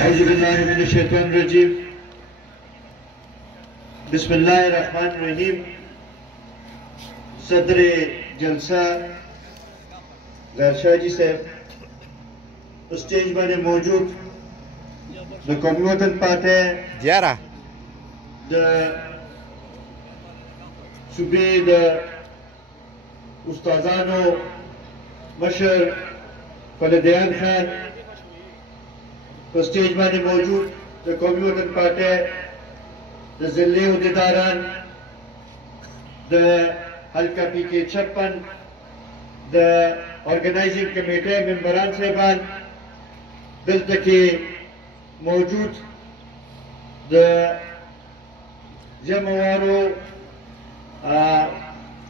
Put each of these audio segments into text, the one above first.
أعوذ بالله من الشيطان الرجيم بسم الله الرحمن الرحيم صدر جلسہ ظاہر شاہ جی صاحب اسٹیج پر موجود د قومی وطن پارٹی د صوبې د استادانو مشر فلدیان خان په سټیج باندې موجود د قومي وطن پارټۍ د ضلعي عہدیداران د حلقه پی کې 56 د ارګنایزینګ کمیټې ممبران صاحبان دلته کې موجود د جمعوارو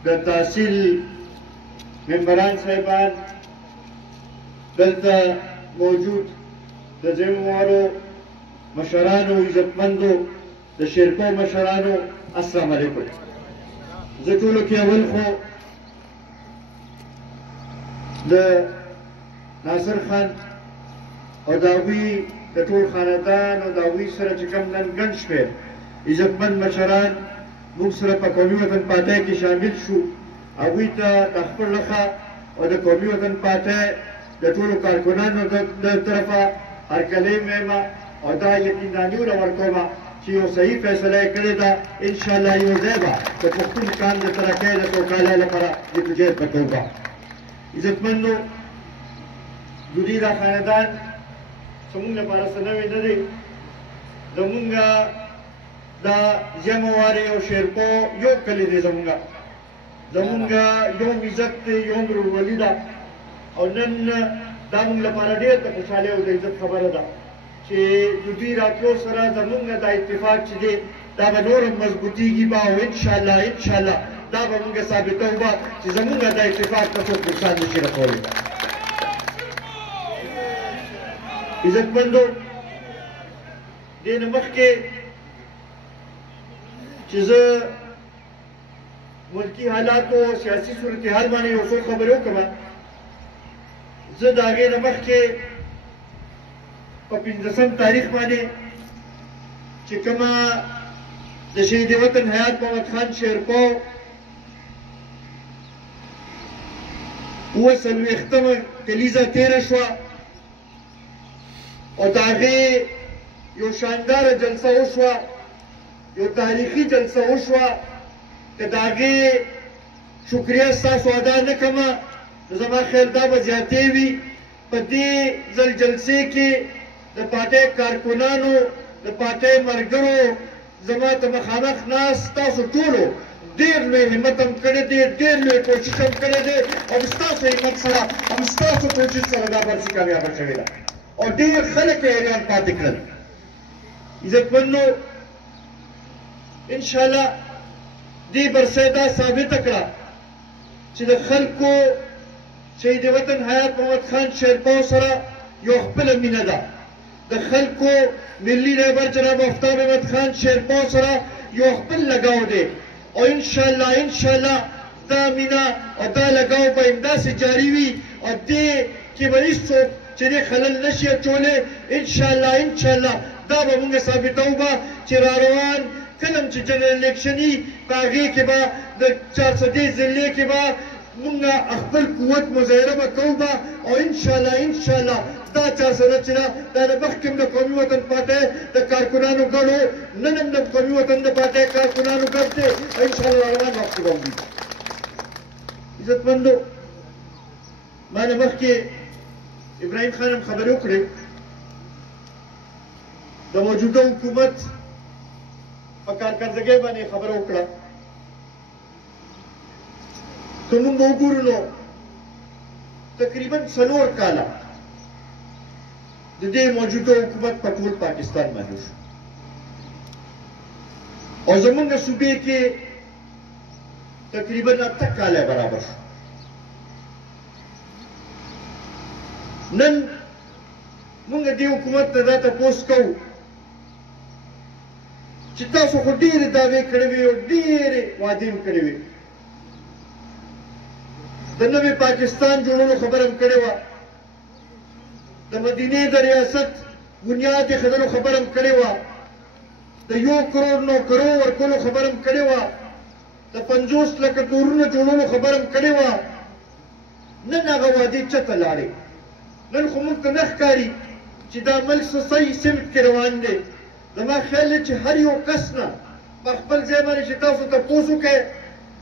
د تحصیل ممبران صاحبان دلته موجود د جمعوارو مشرانو عزتمندو د شیرپو مشرانو السلام علیکم. زه ټولو کې اول خو د ناصر خان او د هغوی د ټول خاندان او د هغوی سره چې کوم نن ګڼ شمېر عزتمند مشران موږ سره په قومي وطن پارټۍ کې شامل شو، هغوی ته د خپل لخوا او د قومي وطن پارټۍ د ټولو کارکنانو د طرفه هرکلی وایم او دا یقینداني ورکوم چې یو صحیح فیصله یې کړې ده. انشاءالله یو ځای به د پښتون کان د ترقۍ د سوکالۍ لپاره جدوجہد وکړو به. عزتمندو دوی دا خاندان زموږ لپاره څه نوی نه دی، زموږ دا جمعواري او شیرپو یو کلی دی، زموږ یو عزت دی، یو ورورولي ده او نن دا موږ لپاره ډېر د خوشحالۍ او د عزت خبره ده چې د دوی راتلو سره زموږ دا اتفاق چې دی دا به نور هم مضبوطېږي به او انشاءالله دا به موږ ثابتوو به چې زموږ دا اتفاق ته څوک نقصان نشي رسولی. عزتمندو دې نه مخکې چې زه ملکي حالاتو او سیاسي صورتحال باندې یو څو خبرې وکړم، زه د هغې نه مخکې په 15 تاریخ باندې چې کومه د شهید وطن حیات محمد خان شیرپو 47مه کلیزه تېره شوه او د هغې یو شانداره جلسه وشوه، یو تاریخي جلسه وشوه که د هغې شکریه ستاسو ادا نه کړمه نو زما خیال دا به زیاتې وي. په دې ځل جلسې کې د پارټۍ کارکنانو د پارټۍ ملګرو زما ته مخامخ ناست تاسو ټولو ډېر لوی همت هم کړی دی، ډېر لوی کوشش هم کړی دی او ستاسو همت سره هم ستاسو کوشش سره دا برسي کامیابه شوې ده او ډېر خلک یې حیران پاتې کړل. عزتمندو انشاءالله دې برسۍ دا ثابته کړه چې د خلکو شهید وطن حیات محمد خان شیرپو سره یو خپله مینه ده، د خلکو ملي رهبر جناب آفتاب احمد خان شیرپو سره یو خپل لګاو دی او انشاءالله دا مینه او دا لګاو به همداسې جاري وي او دې کې به هېڅوک چې دې خلل نشي اچولی. انشاءالله دا به موږ ثابتوو به چې راروان کله چې جنرال الیکشن وي په هغې کې به د 400 ضلعې کې به موږ خپل قوت مظاهره به کوو به او انشاءالله دا چا سره چې ده دا د مخکې هم د قومي وطن پارټۍ د کارکنانو ګډ و، نن هم د قومي وطن د پارټۍ کارکنانو ګډ دی او انشاءالله روان وخت کې به هم وي. عزتمندو ما نه مخکې ابراهیم خان هم خبرې وکړې د موجوده حکومت په کارکردګۍ باندې خبره وکړه. که موږ وګورو نو تقریبا 4 کاله د دې موجوده حکومت په ټول پاکستان باندې شو او زموږ صوبې کې تقریبا 8 کاله برابر شو. نن موږ دې حکومت ته دا تپوس کوو چې تاسو خو ډېرې دعوې کړې وې او ډېرې وعدې هم کړې وې، د نوي پاکستان جوړولو خبره هم کړې وه، د مدینې د ریاست بنیاد یې ښودلو خبره هم کړې وه، د 1 کروړ نوکرو ورکولو خبره هم کړې وه، د 50 لکه کورونه جوړولو خبره هم کړې وه. نن هغه وعدې چته لاړې. نن خو موږ ته نه ښکاري چې دا ملک څه صحیح سمت کې روان دی. زما خیال دی چې هر یو کس نه په خپل ځای باندې چې تاسو تپوس وکړئ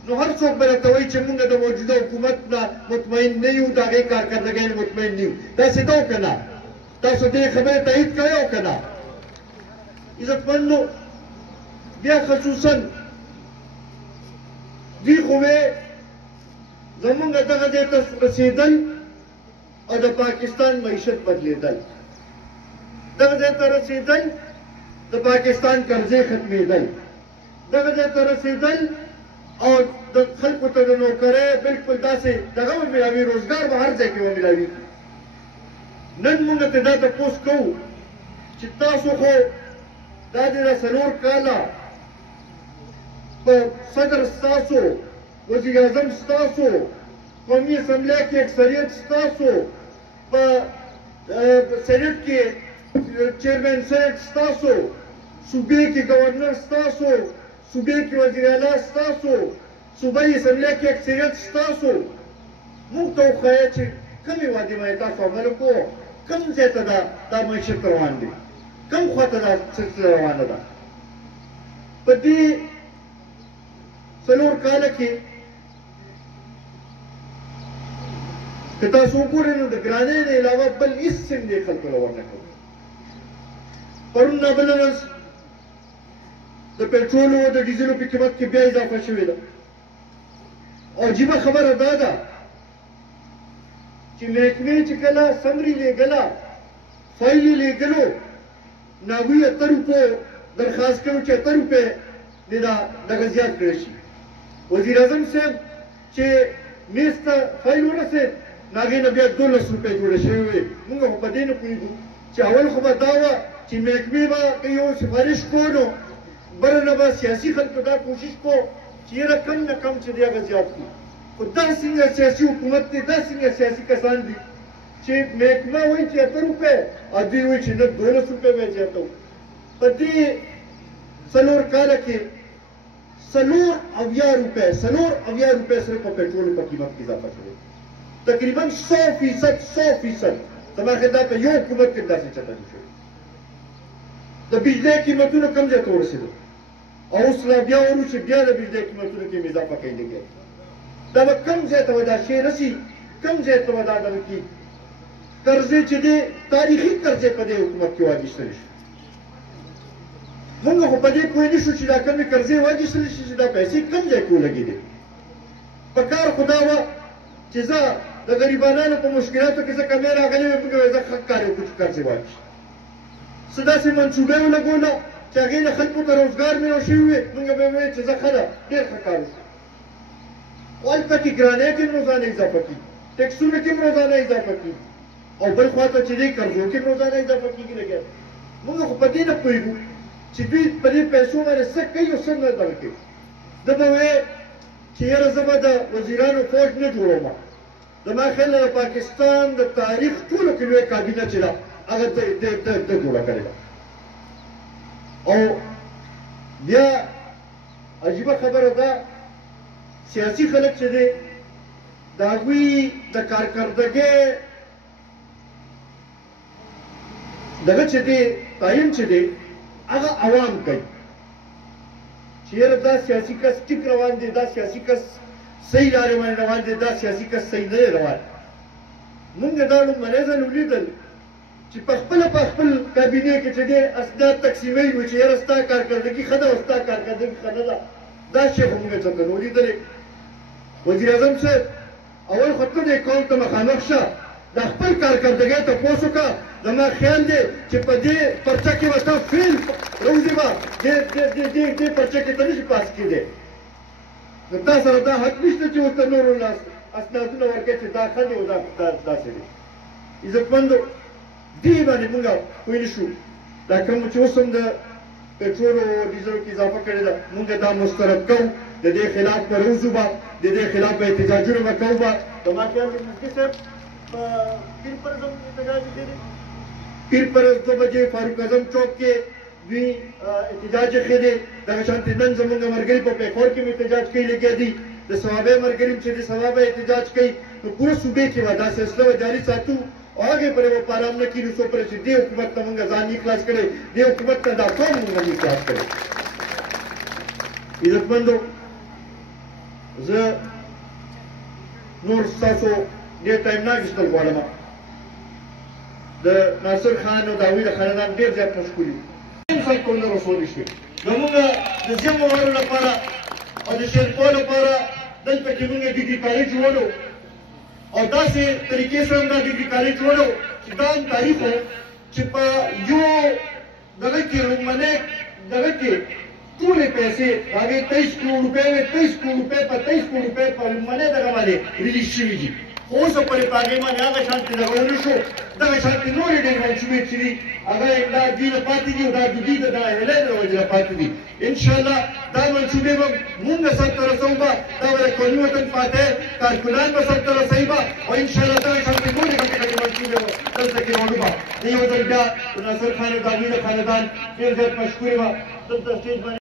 نو هر څوک به راته وایي چې موږ د موجوده حکومت نه مطمئن نه یو، د هغې کارکردګۍ نه مطمئن نه یو. داسې ده او که نه؟ تاسو دې خبرې تایید کوئ او که نه؟ عزتمندو، بیا خصوصا دوی خو وې زمونږ دغه ځای ته رسېدل او د پاکستان معیشت بدلېدل، دغه ځای ته رسېدل د پاکستان قرضې ختمېدل، دغه ځای ته رسېدل او د خلکو ته د نوکرۍ بلکل داسې دغه به ملاوي، روزګار به هر ځای کې به ملاوېږي. نن موږ ته دا تپوس کوو چې تاسو خو دا دې د 4 کاله په صدر ستاسو، وزیر اعظم ستاسو، قومي اسمبلی کې اکثریت ستاسو، په سینټ کې چیرمن سینټ ستاسو، صوبې کې گورنر ستاسو، صوبې کې وزیر اعلی ستاسو، صوبایي اسمبلی کې اکثریت ستاسو. موږ ته وښایه چې کومې وعدې باندې تاسو عمل کوو، کوم ځای ته دا معیشت روان دی، کوم خوا ته دا سلسله روانه ده. په دې 4 کاله کې که تاسو وګورئ نو د ګرانۍ نه علاوه بل هېڅ سیم دې خلکو له ورنه کړو. پرون نابله ورځ د پټرولو او د ډیزلو په قیمت کې بیا اضافه شوې ده. او عجیبه خبره دا ده چې محکمې چې کله سمري لېږله، فایل یې لېږلو، نو هغوی 80 روپو درخواست کړو چې 80 روپۍ دې دغه زیات کړی شي. وزیر اعظم صاحب چې میز ته فایل ورسېد نو هغې نه بیا 12 روپۍ جوړه شوې وې. موږ خو په دې نه پوهېږو چې اول خو به دا وه چې محکمې به که یو سفارش کو نو بله نه به سیاسي خلکو دا کوشش کو چې یاره کم نه کم چې دی هغه زیات کړي. خو دا څنګه سیاسي حکومت دی، دا څنګه سیاسي کسان دي چې محکمه وایي چې 80 روپۍ او دوی وایي چې نه 12 روپۍ به یې زیاتوو. په دې 4 کاله کې 4 روپۍ صرف په پټرولو په قیمت کې اضافه شوې، تقریبا 100%. زما خیال دا په یو حکومت کې داسې چټلي شوې. د بجلی قیمتونه کوم ځای ته ورسېدل او اوس لا بیا ورو چې بیا د بجلی قیمتونو کې اضافه کوي لګیا. دا به کوم ځای ته به دا شی رسي، کوم ځای ته به دا دغه کېږي. قرضې چې دی تاریخي قرضې په دې حکومت کې واخیستلی شي. موږ خو په دې پوه نه شو چې دا کومې قرضې واخیستلی شي چې دا پیسې کوم ځای کې ولګېدې. په کار خو دا وه چې زه د غریبانانو په مشکلاتو کې زه کمې راغلې وې، موږ وایي زه ښه کار وکړو چې قرضې واخیستو. څه داسې منصوبې ولګوله چې هغې نه خلکو ته روزګار میلاو شوي وې، موږ به یې ویل چې زه ښه ده، ډېر ښه کار وکړو. خو هلته کې ګرانۍ کې هم روزانه اضافه کېږي، ټیکسونو کې هم روزانه اضافه کېږي، او بل خوا ته چې دی قرضو کې هم روزانه اضافه کېږي لګیا. موږ خو په دې نه پوهېږو چې دوی په دې پیسو باندې څه کوي او څه نه دغه کوي. ده به ویې چې یاره زه به د وزیرانو فوج نه جوړوم. زما خیال د پاکستان د تاریخ ټولو کې لویه کابینه چې ده هغه ده جوړه کړې ده. او بیا عجیبه خبره ده سیاسي خلک چې دی د هغوی د کارکردګۍ دغه چې دی تعین چې دی هغه عوام کوي چې یاره دا سیاسي کس ټیک روان دی، دا سیاسي کس صحیح لارې باندې روان دی، دا سیاسي کس صحیح نه دی روان. موږ دا لومړنی ځل ولیدل چې په خپل کابینې کې چې دی اسناد تقسیموي وي چې یاره ستا کارکردګي ښه ده او ستا کارکردګي ښه نه ده. دا شی خو موږ څنګه نه ولیدلې. وزیر اعظم صاحب اول خو ته دې قوم ته مخامخ شه، د خپل کارکردګۍ تپوس وکړه. زما خیال دی چې په دې پرچه کې به ته فیل روزي به دې پرچه کې ته نشي پاس کېدی. نو تا سره دا حق نشته چې ورته نورو اسنادونه ورکړې چې دا ښه دي او دا داسې دي. عزتمندو دې باندې موږ پوه نه شو. دا کوم چې اوس هم د پټرولو او ډیزلو کې اضافه کړې ده موږ دا مسترد کوو. د دې خلاف به روزو به، د دې خلاف به احتجاجونه به کوو به. زما خیال دی مفتي صاحب په پیر پر زم احتجاج کړی پیر پرست 2 بجې فاروق اعظم چوک کې دوی احتجاج اخیدی دغه شانتې نن زموږ ملګري په پیښور کې هم احتجاج کوي لګیا دي د ثوابه ملګري چې د ثوابه احتجاج کوي نو پوره صوبې کې به دا سلسله به جاري ساتو او هغې پورې به پارام نه کېږي څو پورې چې دې حکومت ته موږ ځان نه خلاص کړی دې حکومت ته دا قوم موږ نه خلاص کړی عزتمندو زه نور ستاسو ډېر ټایم نه اخیستل غواړم د ناصر خان او د هغوی د خاندان ډېر زیات مشکور دي خلکو نه رسولې شوې زموږ د ځینو وارو لپاره او د شیرپو لپاره دلته کې موږ ډیګري کالج جوړو او داسې طریقې سره دا ډیګري کالج جوړو چې دا هم تاریخ و چې په یو دغه کې لومړنۍ دغه کې ټولې پیسې هغې 23 کروڑ روپۍ وې 23 کروڑ روپۍ په 23 کروڑ روپۍ په لومړنۍ دغه باندې ریلیز شوي دي خو اوسه پورې په هغې باندې هغه شانتې دغه ونه شو دغه شانتې نورې ډېرې منصوبې چې دي هغه دا دوی نه پاتې دي او دا د دوی د دغه اعلان له وجې نه پاتې دي انشاءالله دا منصوبې به مونږ سرته رسوو به دا به د قومي وطن فاتح کارکنان به سرته رسوي به او انشاءالله دغه شانتې نورې ګټې ګټې منصوبې به دلته کې راوړو به یو ځل بیا د ناصر خان او د هغوی د خاندان ډېر زیات مشکورې به دلته سټېج باندې